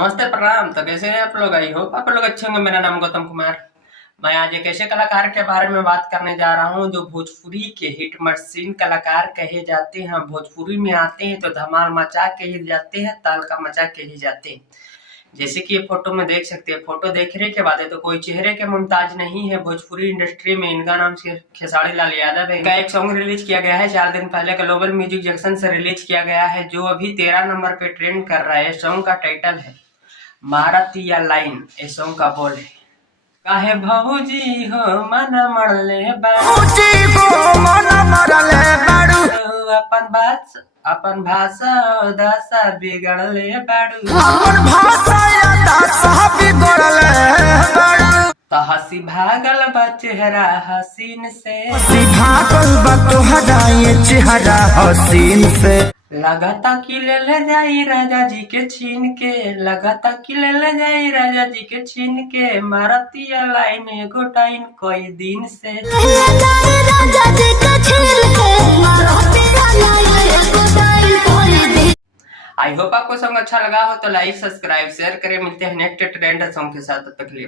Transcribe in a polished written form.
नमस्ते प्रणाम। तो कैसे हैं आप लोग? आई होप आप लोग अच्छे होंगे। मेरा नाम गौतम कुमार। मैं आज एक ऐसे कलाकार के बारे में बात करने जा रहा हूं जो भोजपुरी के हिट मशीन कलाकार कहे जाते हैं। भोजपुरी में आते हैं तो धमाल मचा के ही जाते हैं, तहलका मचा के ही जाते हैं। जैसे कि ये फोटो में देख सकते हैं। फोटो देखने के बाद तो कोई चेहरे के मुमताज नहीं है भोजपुरी इंडस्ट्री में। इनका नाम खेसारी लाल यादव है। इनका एक सॉन्ग रिलीज किया गया है 4 दिन पहले ग्लोबल म्यूजिक जंक्शन से रिलीज किया गया है, जो अभी 13 नंबर पे ट्रेंड कर रहा है। सॉन्ग का टाइटल है मारतिया लाइन। ए सॉन्ग का बोल है काहे भौजी हो मन मरले बाड़ू, अपन भाषा दशा बिगड़ले बाड़ू, तो हंसी भागल बा चेहरा हसीन से, लगाता कि ले जाई राजा जी के छीन के, लगाता कि ले जाई राजा जी के छीन के, मारतिया लाइन एगो टाइन कोई दिन से। आई होप आपको सॉन्ग अच्छा लगा हो तो लाइक सब्सक्राइब शेयर करें। मिलते हैं नेक्स्ट ट्रेंड सॉन्ग के साथ, तब तक के लिए।